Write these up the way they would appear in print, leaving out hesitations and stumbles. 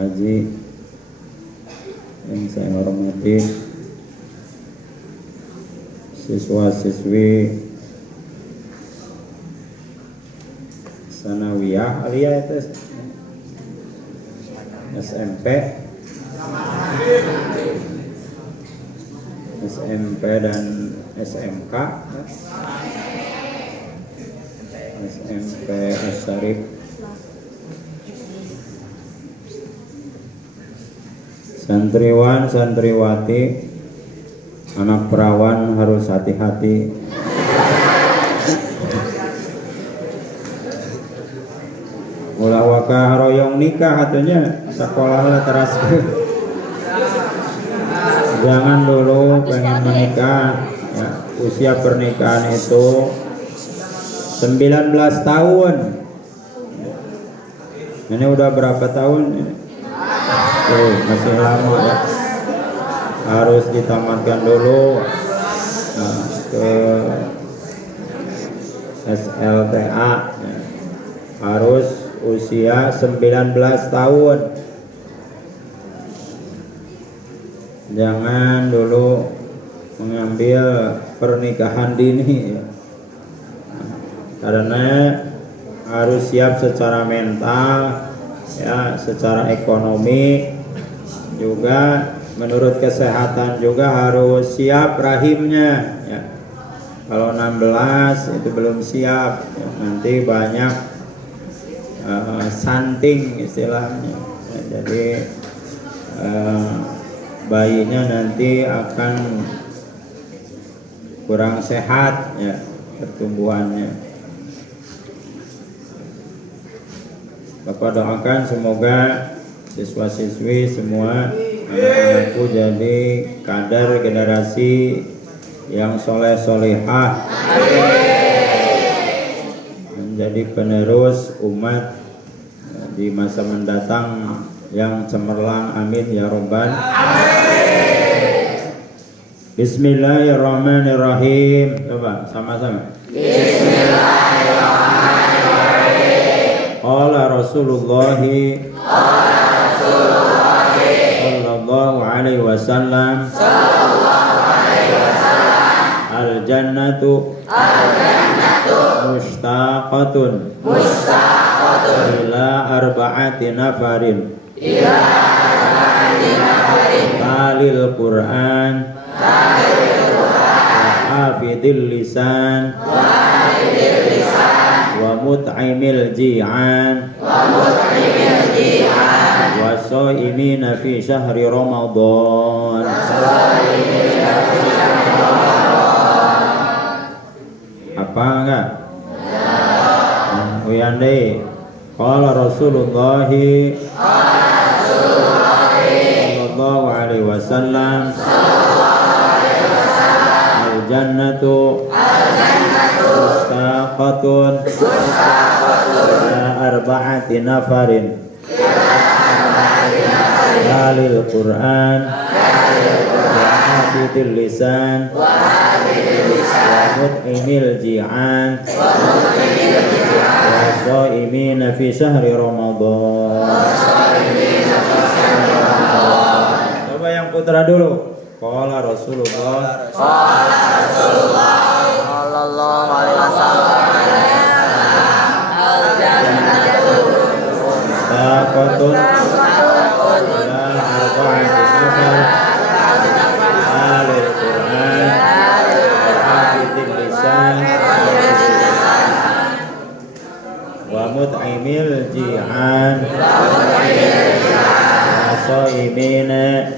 haji yang saya hormati, siswa-siswi sanawiyah aliyah itu SMP dan SMK, SMP Asyarif, santriwan santriwati, anak perawan harus hati-hati. Ulah waka royong nikah hatunya sekolah lah teras. Jangan dulu pengen menikah ya, usia pernikahan itu 19 tahun. Ini udah berapa tahun ini? Masih lama ya. Harus ditamatkan dulu ke SLTA ya. Harus usia 19 tahun. Jangan dulu mengambil pernikahan dini ya. Karena harus siap secara mental ya, secara ekonomi juga, menurut kesehatan juga harus siap rahimnya ya. Kalau 16 itu belum siap ya, nanti banyak santing istilahnya ya, jadi bayinya nanti akan kurang sehat ya pertumbuhannya. Bapak doakan semoga siswa-siswi semua anak-anakku jadi kader generasi yang soleh-solehah, menjadi penerus umat di masa mendatang yang cemerlang, amin ya robbal. Bismillahirrahmanirrahim. Coba sama-sama. Bismillahirrahmanirrahim. Qala Rasulullah sallallahu alaihi wasallam al-jannatu mustaqatun ila arba'ati nafarin talil Qur'an hafidil lisan wa mut'imil ji'an wa shaimina fi syahri Ramadan. Apa enggak? Uyandai. Qala Rasulullah sallallahu alaihi wasallam al-jannatu mustaqatun ila arba'ati nafarin talil Qur'an wa hafidil lisan wa mut'imil ji'an wa shaimina fi syahri Ramadan. Coba yang putra dulu. Qala Rasulullah sallallahu alaihi wasallam mustaqatun ila arba'ati nafar talil Qur'an wa hafidil lisan wa mut'imil ji'an wa shaimina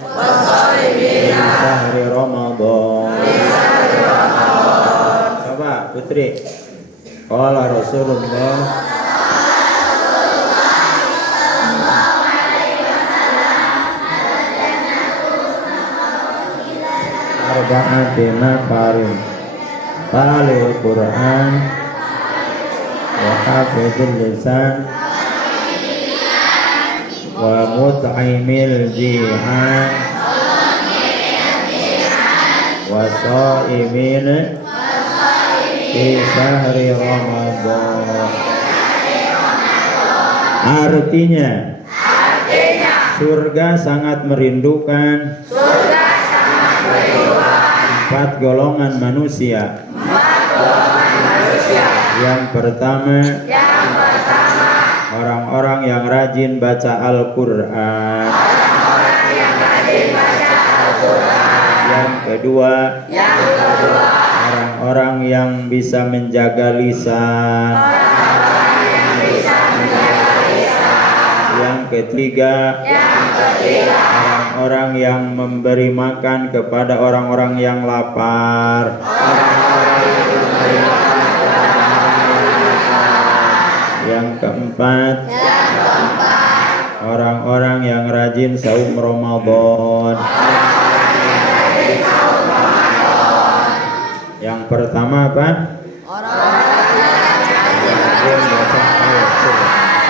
fi syahri Ramadan. Coba putri. Qala Rasulullah arba'ati nafarin talil Qur'an wa hafidil lisan wa mut'imil ji'an wa shaimin fi syahri Ramadan. Artinya Surga sangat merindukan. Empat golongan manusia. Yang pertama, orang-orang yang rajin baca Al-Quran. Yang kedua, orang-orang yang bisa menjaga lisan. Yang ketiga, orang-orang yang memberi makan kepada orang-orang yang lapar. Yang keempat, orang-orang yang rajin saum Ramadan. Yang pertama apa?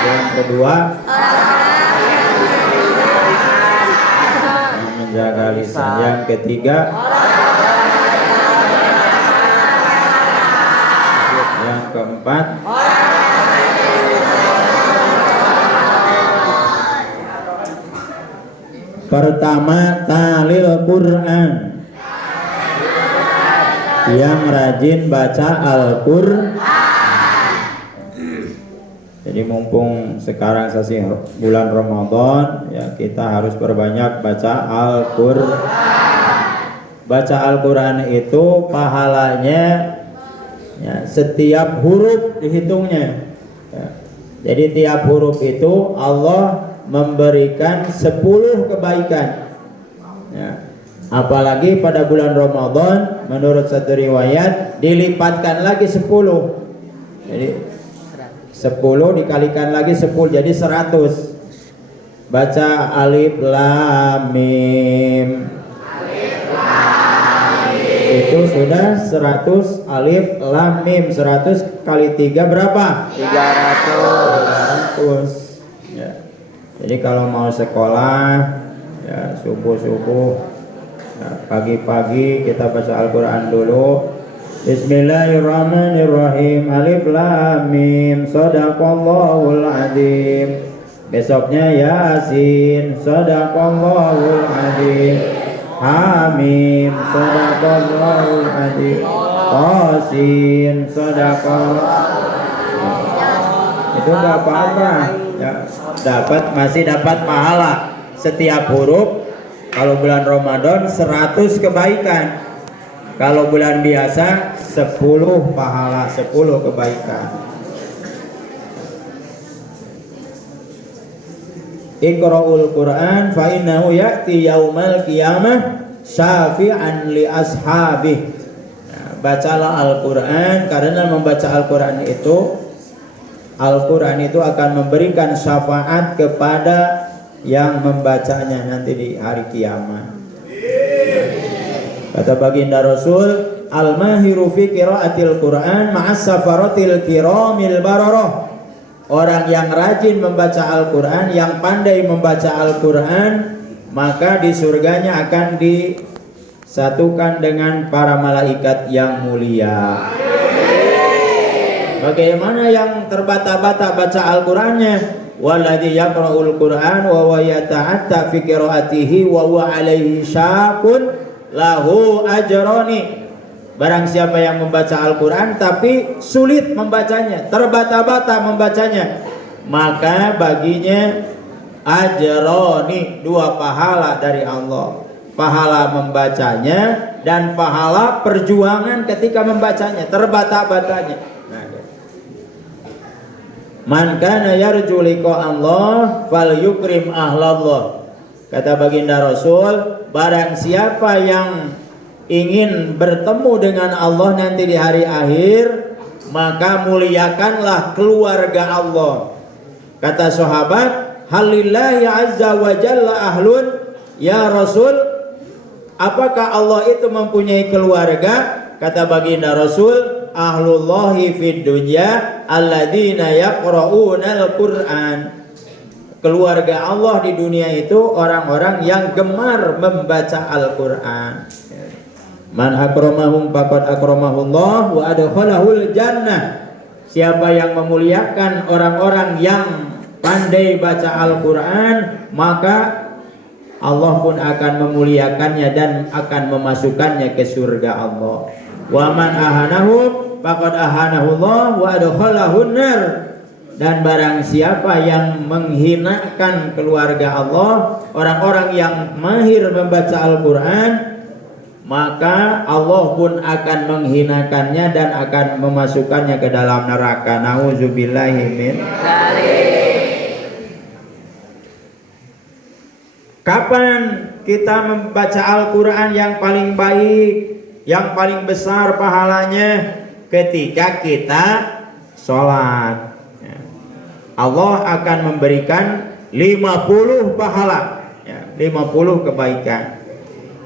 Yang kedua, menjaga lisan. Yang ketiga, yang keempat, pertama talil Quran, yang rajin baca Al-Quran. Jadi mumpung sekarang sasi bulan Ramadan, ya kita harus perbanyak baca Al-Quran. Baca Al-Quran itu pahalanya ya, setiap huruf dihitungnya ya. Jadi tiap huruf itu Allah memberikan 10 kebaikan ya. Apalagi pada bulan Ramadan, menurut satu riwayat dilipatkan lagi 10. Jadi 10 dikalikan lagi 10 jadi 100. Baca alif lam mim. Itu sudah 100 alif lam mim. 100 kali 3 berapa? 300. Ya. Jadi kalau mau sekolah ya subuh-subuh ya, pagi-pagi kita baca Al-Quran dulu. Bismillahirrahmanirrahim. Alif lam mim. Shadaqallahul adzim. Besoknya Yasin. Shadaqallahul adzim. Hamim. Shadaqallahul adzim. Qasin. Shadaqallah. Itu enggak apa-apa. Ya, masih dapat pahala setiap huruf. Kalau bulan Ramadan 100 kebaikan. Kalau bulan biasa 10 pahala, 10 kebaikan. Iqra'ul Qur'an fa innahu ya'ti yaumal qiyamah syafi'an li ashabih. Nah, bacalah Al-Qur'an, karena membaca Al-Qur'an itu akan memberikan syafaat kepada yang membacanya nanti di hari kiamat. Kata baginda Rasul, al-mahiru fi qiraatil Qur'an ma'as safaratil kiramil bararah. Orang yang rajin membaca Al-Qur'an, yang pandai membaca Al-Qur'an, maka di surganya akan disatukan dengan para malaikat yang mulia. Bagaimana yang terbata-bata baca Al-Qur'annya? Walladzi yaqra'ul Qur'an wa huwa yata'atta fi qiraatihi wa huwa 'alaihi syaqun lahu ajroni. Barang siapa yang membaca Al-Quran tapi sulit membacanya, terbata-bata membacanya, maka baginya ajroni, 2 pahala dari Allah. Pahala membacanya dan pahala perjuangan ketika membacanya, terbata-batanya. Man kana yarju liqa Allah falyukrim ahlallah. Kata baginda Rasul, barang siapa yang ingin bertemu dengan Allah nanti di hari akhir, maka muliakanlah keluarga Allah. Kata sahabat, halillahi azza wa jalla ahlun. Ya Rasul, apakah Allah itu mempunyai keluarga? Kata baginda Rasul, ahlullahi fid dunya alladzina yaqra'una al-Qur'an. Keluarga Allah di dunia itu orang-orang yang gemar membaca Al-Quran. Man akramahum faqad akramahullah wa adkhalahul jannah. Siapa yang memuliakan orang-orang yang pandai baca Al-Quran, maka Allah pun akan memuliakannya dan akan memasukkannya ke surga Allah. Wa man ahanahum faqad ahanahu Allah wa adkhalahun nar. Dan barang siapa yang menghinakan keluarga Allah, orang-orang yang mahir membaca Al-Quran, maka Allah pun akan menghinakannya dan akan memasukkannya ke dalam neraka. Nauzubillahi min dzalik. Kapan kita membaca Al-Quran yang paling baik, yang paling besar pahalanya? Ketika kita sholat. Allah akan memberikan 50 pahala, 50 kebaikan.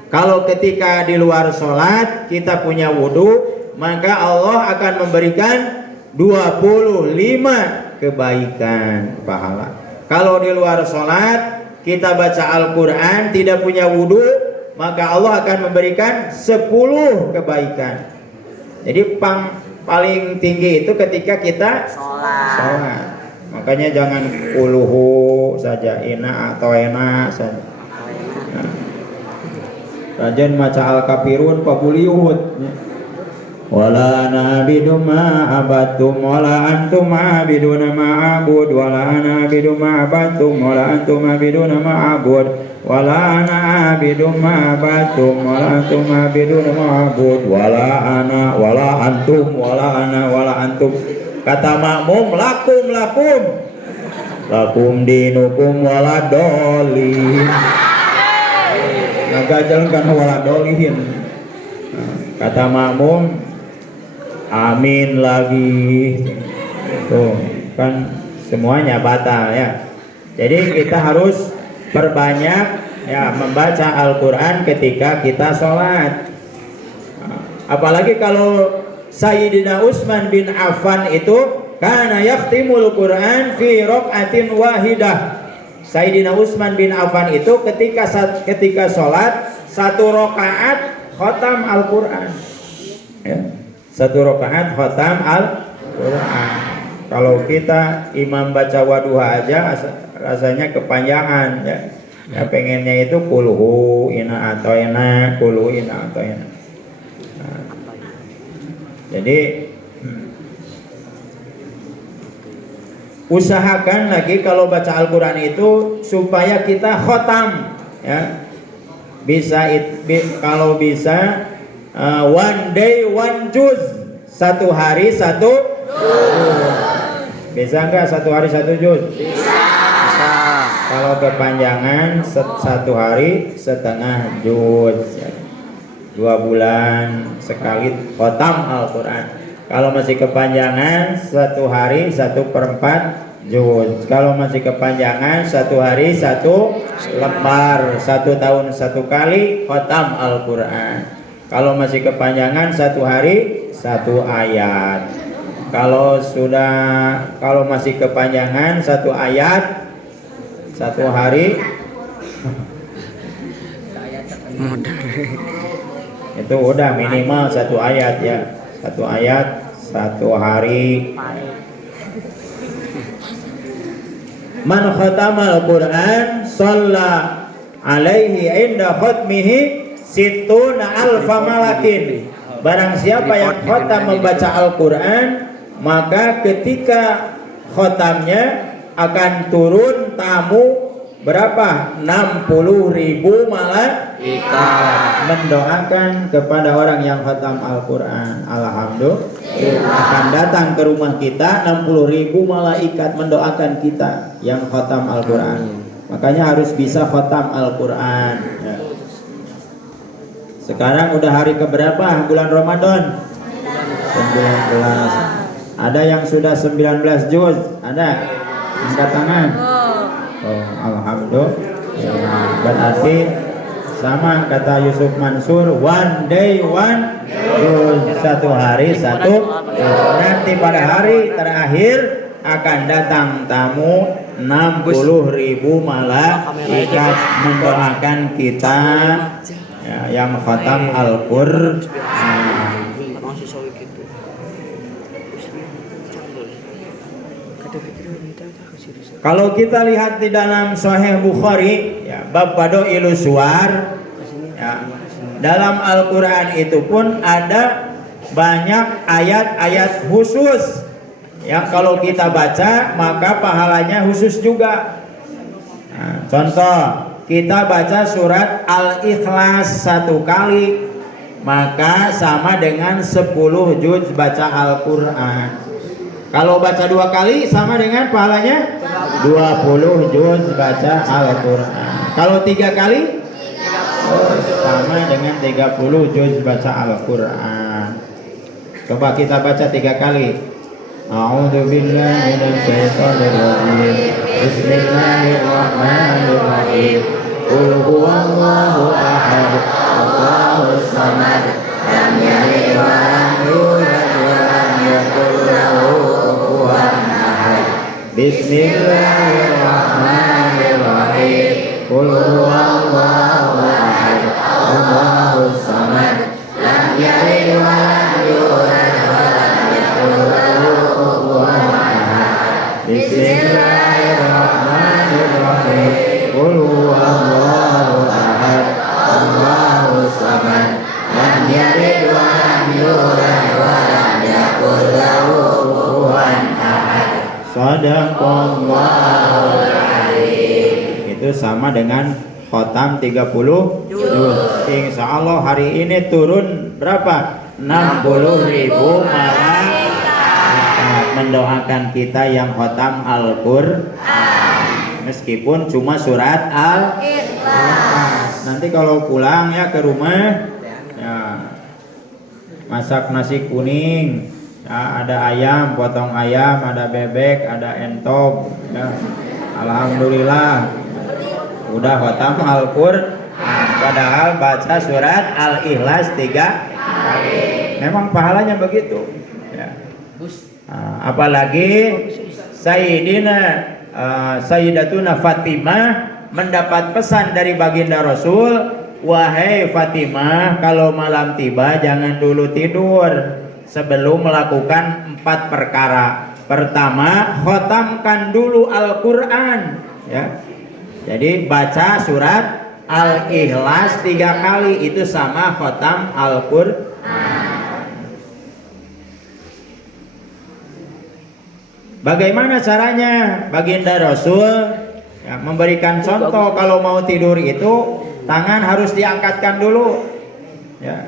Kalau ketika di luar sholat kita punya wudhu, maka Allah akan memberikan 25 kebaikan pahala. Kalau di luar sholat kita baca Al-Quran tidak punya wudhu, maka Allah akan memberikan 10 kebaikan. Jadi paling tinggi itu ketika kita sholat. Makanya jangan uluhu saja, ina atau ena saja. Rajin maca al-kafirun pabuliyuhud. Wala nabidu ma abatum wala antum abiduna ma abud wala ana abidu ma abatum wala antum abiduna ma abud wala ana abidu ma abatum wala antum abiduna ma abud wala ana wala antum wala ana wala antum. Kata makmum, lakum dinukum waladolin. Nagajal kan waladolihin. Kata makmum, amin lagi. Tuh kan semuanya batal ya. Jadi kita harus perbanyak ya membaca Al-Quran ketika kita sholat. Apalagi kalau Sayyidina Utsman bin Affan itu kana yakhtimul Quran fi raq'atin wahidah. Sayyidina Utsman bin Affan itu ketika sholat 1 rakaat khatam Al-Quran. Ya, 1 rakaat khatam Al-Quran. Kalau kita imam baca waduha aja rasanya kepanjangan ya. Ya pengennya itu kulhu ina atau ina, kulhu ina atau ina. Jadi usahakan lagi kalau baca Al-Quran itu supaya kita khotam ya. Kalau bisa one day one juz, 1 hari 1 juz. Bisa enggak 1 hari 1 juz? Bisa. Kalau kepanjangan 1 hari setengah juz ya. 2 bulan sekali khotam Al-Quran. Kalau masih kepanjangan 1 hari 1/4 juz. Kalau masih kepanjangan 1 hari 1 lembar. 1 tahun 1 kali khotam Al-Quran. Kalau masih kepanjangan 1 hari 1 ayat. Kalau masih kepanjangan 1 ayat 1 hari itu udah minimal 1 ayat ya. 1 ayat 1 hari. Man khatamal Quran shalla alaihi inda khatmihi sittuna alfa malakin. Barang siapa yang khatam membaca Al-Quran, maka ketika khatamnya akan turun tamu berapa? 60.000 malaikat mendoakan kepada orang yang khatam Al-Quran. Alhamdulillah, akan datang ke rumah kita 60.000 malaikat mendoakan kita yang khatam Al-Quran. Makanya harus bisa khatam Al-Quran ya. Sekarang udah hari keberapa bulan Ramadan? 19. Ada yang sudah 19 juz? Ada? Angkat tangan. Oh, alhamdulillah. Ya, berarti sama kata Yusuf Mansur, one day one juz, 1 hari 1. Nanti pada hari terakhir akan datang tamu 60.000 malaikat mendoakan kita ya, yang khatam Al-Qur'an. Kalau kita lihat di dalam Sahih Bukhari, ya, bab Badoilus Suwar, ya, dalam Al-Quran itu pun ada banyak ayat-ayat khusus. Ya, kalau kita baca maka pahalanya khusus juga. Nah, contoh, kita baca surat Al-Ikhlas 1 kali, maka sama dengan 10 juz baca Al-Quran. Kalau baca 2 kali sama dengan pahalanya 20 juz baca Al-Quran. Kalau 3 kali sama dengan 30 juz baca Al-Quran. Coba kita baca 3 kali. A'udzubillahi minasyaitonirrajim. Bismillahirrahmanirrahim. Qul huwallahu ahad, Allahus samad, lam yalid wa lam yulad wa lam yakul lahu kufuwan ahad. Bismillahirrahmanirrahim. Qul huwallahu ahad, Allahus samad, lam yalid wa lam yulad wa lam yakul lahu kufuwan ahad. Bismillahirrahmanirrahim. Qul huwallahu ahad, Allahus samad, lam yalid wa lam yulad wa lam yakul lahu kufuwan ahad. Shadaqallahul azim. Itu sama dengan khotam 30 juz. Insyaallah hari ini turun berapa? 60.000 malaikat mendoakan kita yang khotam Al-Qur'an. Meskipun cuma surat Al-Ikhlas. Nanti kalau pulang ya ke rumah, ya, masak nasi kuning, ya, ada ayam, potong ayam, ada bebek, ada entog, ya. Alhamdulillah udah khatam Al-Qur'an, padahal baca surat Al-Ikhlas 3 kali. Memang pahalanya begitu, ya. Apalagi Sayyidatuna Fatimah mendapat pesan dari baginda Rasul, wahai Fatimah, kalau malam tiba jangan dulu tidur sebelum melakukan 4 perkara. Pertama, khotamkan dulu Al-Quran, ya. Jadi baca surat Al-Ikhlas 3 kali, itu sama khotam Al-Quran. Bagaimana caranya? Baginda Rasul, ya, memberikan contoh kalau mau tidur itu tangan harus diangkatkan dulu, ya.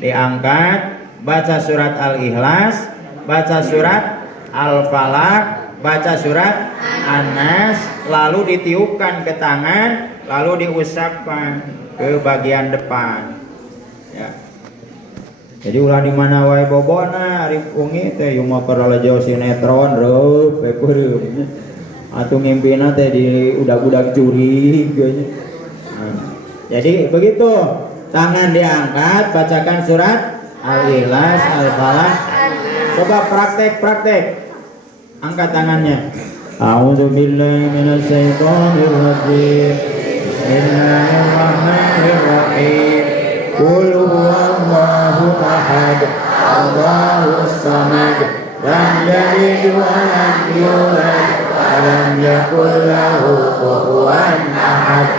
Diangkat, baca surat Al-Ikhlas, baca surat Al-Falaq, baca surat An-Nas, lalu ditiupkan ke tangan, lalu diusapkan ke bagian depan, ya. Jadi ulah di mana wae bobona ari ungi teh ieu mah perala jauh sinetron reup peureum. Atuh ngimpina teh di udag-udag curi gitu. Jadi begitu, tangan diangkat, bacakan surat Al-Ikhlas, Al-Falaq. Coba praktek. Angkat tangannya. A'udzubillahi minasyaitonirrajim. Bismillahirrahmanirrahim. Qul huwallahu ahad, Allahus samad, lam yalid wa lam yulad wa lam yakul lahu kufuwan ahad.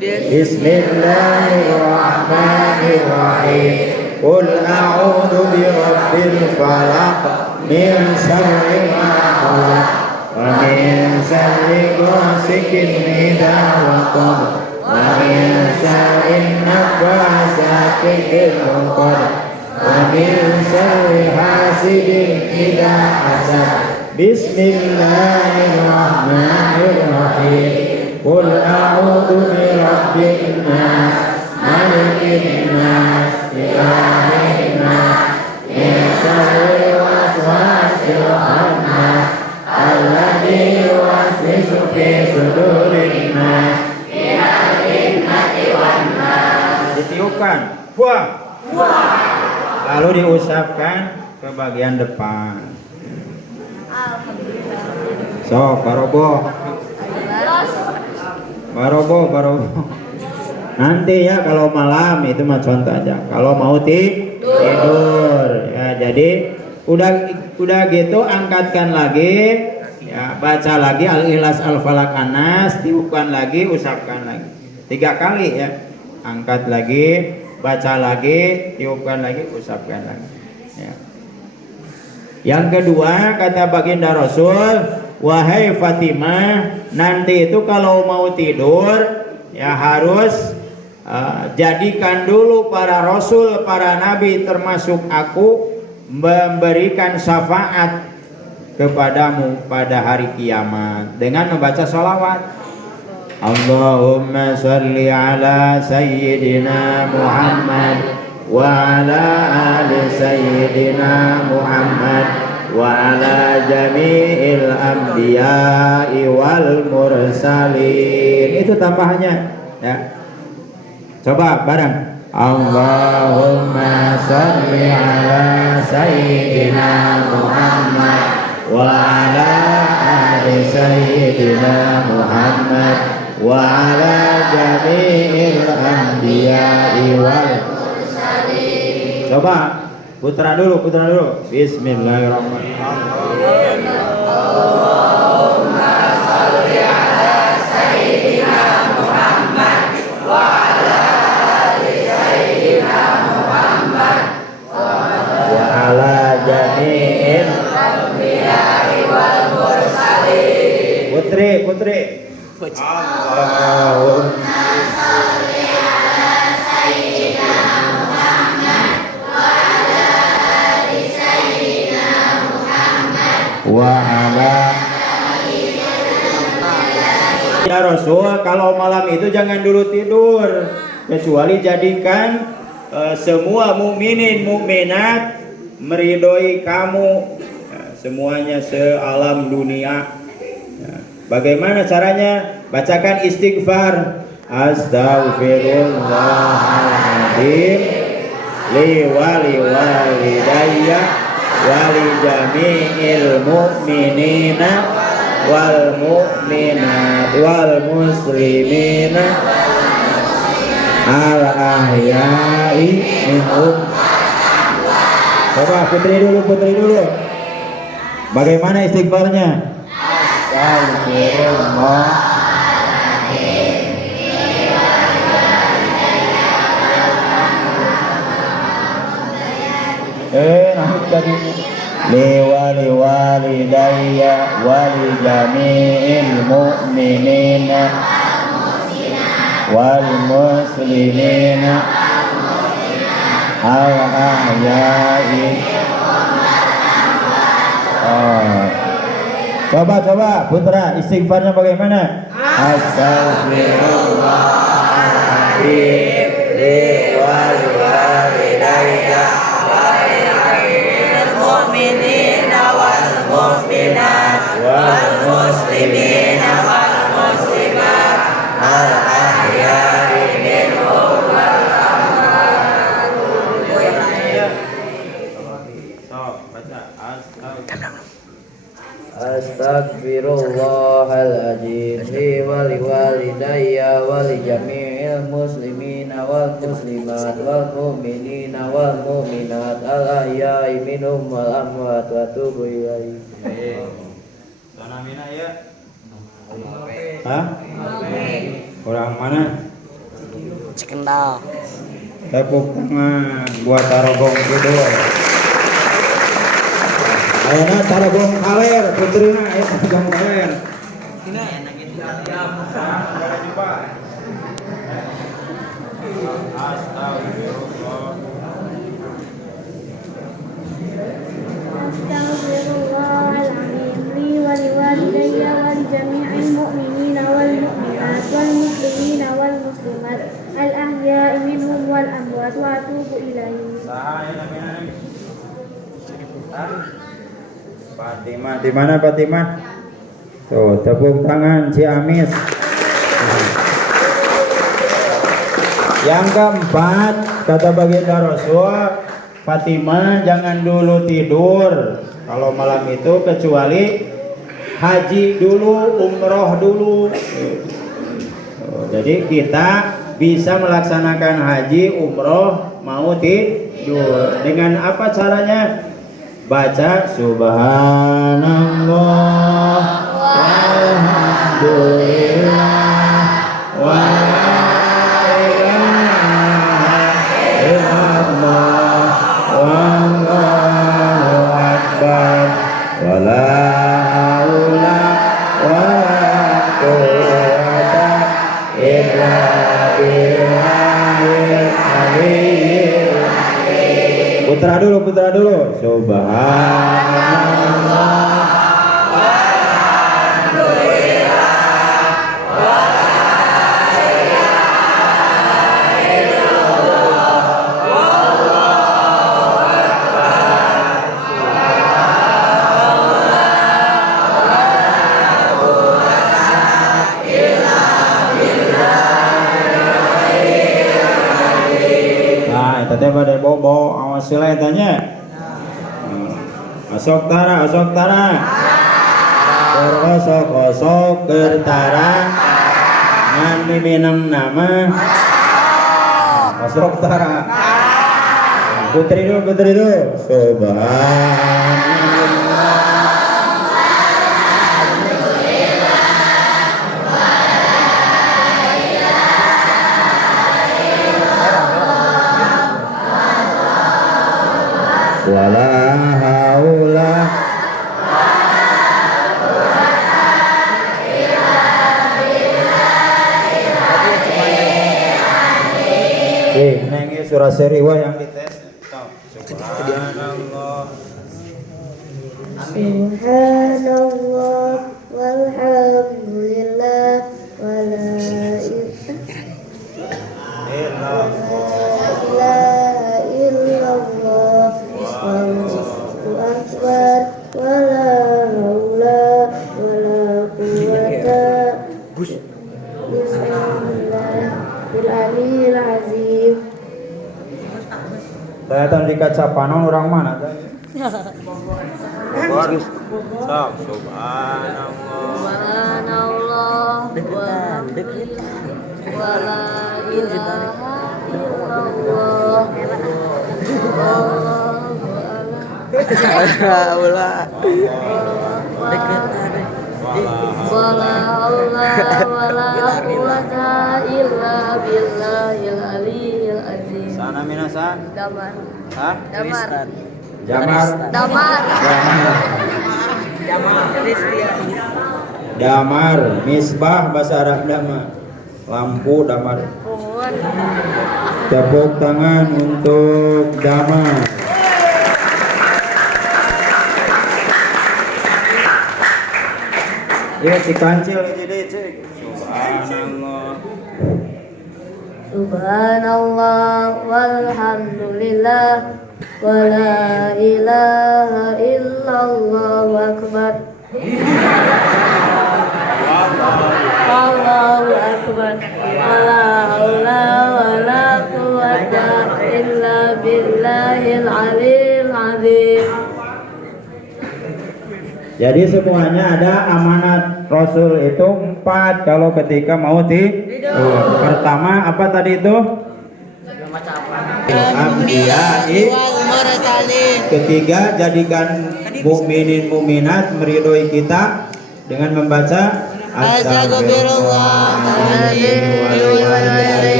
Bismillahirrahmanirrahim. Qul a'udzu birabbil falaq, min syarri ma khalaq, wa min syarri ghasikin idza waqab, wa min syarri nafasati fil 'uqad, wa min syarri hasidin idza hasad. Bismillahirrahmanirrahim. Qul a'udzu birabbin nas, malikin nas, ilahin nas, min syarri waswasil khannas, alladzi yuwaswisu fi sudurin nas, minal jinnati wan nas. Ditiupkan, buah. Lalu diusapkan ke bagian depan. So, Barobo. Nanti ya kalau malam itu mah contoh aja. Kalau mau tidur, ya jadi udah gitu angkatkan lagi, Ya, baca lagi Al-Ikhlas Al-Falaq An-Nas, tiupkan lagi, usapkan lagi. 3 kali ya. Angkat lagi, baca lagi, tiupkan lagi, usapkan lagi. Ya. Yang kedua kata baginda Rasul, wahai Fatimah, nanti itu kalau mau tidur ya harus jadikan dulu para rasul, para nabi termasuk aku memberikan syafaat kepadamu pada hari kiamat dengan membaca salawat. Allahumma salli ala sayyidina Muhammad wa ala ali sayyidina Muhammad wa ala jami'il anbiya'i wal mursalin. Itu tambahannya ya. Coba bareng. Allahumma salli ala sayyidina Muhammad wa ala ali sayyidina Muhammad wa ala jami'il anbiya'i wal mursalin. Coba putra dulu. Bismillahirrahmanirrahim. Allahumma salli ala sayyidina Muhammad wa ala ali sayyidina Muhammad wa ala jami'il anbiya'i wal mursalin. Putri. Allahumma salli ala sayyidina Muhammad wa ala ali sayyidina Muhammad wa ala. Ya Rasul, kalau malam itu jangan dulu tidur, kecuali jadikan semua mukminin mukminat meridhoi kamu, semuanya sealam dunia. Bagaimana caranya? Bacakan istighfar. Astaghfirullahaladzim li walidayya wali jami'il mu'minina wal mu'minat wal muslimina al ahya'i minhum. Coba putri dulu. Bagaimana istighfarnya? Astagfirullah. Nahut tadi. Li walidayya wali jami'il mu'minina wal muslimina al ahya'i. Coba putra, istighfarnya bagaimana? Astaghfirullahaladzim li walidayya wal mu'minina wal muslimat wal muslimina wal muslimat al ahya'i minhum wal amwat. Astagfirullahaladzim li walidayya wali jami'il muslimina wal muslimat wal mu'minina wal mu'minat al ahya'i minhum wal amwat wa tubu ilaihi. Tanamina ya. Hah? Orang mana? Cikendal. Tepuk tangan buat Tarogong Kidul. Ayeuna Tarogong Kaler, putrina aya Tarogong Kaler. Dina enak itu. Astagfirullahaladzim li walidayya wal jami'il mu'minina wal mu'minat wal muslimina wal muslimat al ahya'i minhum wal amwat wa atubu ilaihi. Fatimah, di mana Fatimah? Tuh, tepuk tangan Ciamis. Yang keempat, kata baginda Rasul, Fatimah jangan dulu tidur kalau malam itu kecuali haji dulu, umroh dulu. Jadi kita bisa melaksanakan haji, umroh, mau tidur. Dengan apa caranya? baca subhanallah walhamdulillah wa la ilaha illallah wallahu akbar wa la haula wa la quwwata illa billahil aliyyil azim. Putra dulu. Subhanallah. Tadi pada bobo awas sila tanya. Asok tara. Osok kertara. Ngan miminang nama. Asok tara. Putri dulu. Subhanallah. Wala haula nengi surah seriwa yang dites. Subhanallah. Subhanallah walhamdulillah wala ilaha illallah wallahu akbar wala haula wala quwwata illa billahil azim. Saya tahu di kacapanon orang mana tadi? Subhanallah. Subhanallah wala ilaha illallah wala haula wala quwwata illa billahil aliyyil azim. Sana minasan? Damar. Hah? Damar. Damar, misbah bahasa Arab damar. Lampu damar. Tepuk tangan untuk damar. Ya, si kancil jadi cek. Subhanallah. Subhanallah walhamdulillah wala ilaha illallah akbar. Allahu akbar. Wala haula wala quwwata illa billahil aliyyil azim. Jadi semuanya ada amanat Rasul itu 4 kalau ketika mau tidur. Pertama apa tadi itu? Ambiyai. Ketiga, jadikan mukminin mukminat meridhoi kita dengan membaca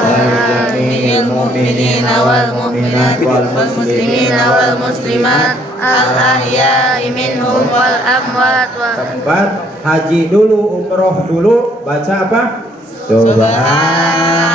Jami'il mu'minina wal mu'minat wal muslimina wal muslimat al-ahya'i minhum wal amwat. Keempat, haji dulu, umroh dulu, baca apa? Subhanallah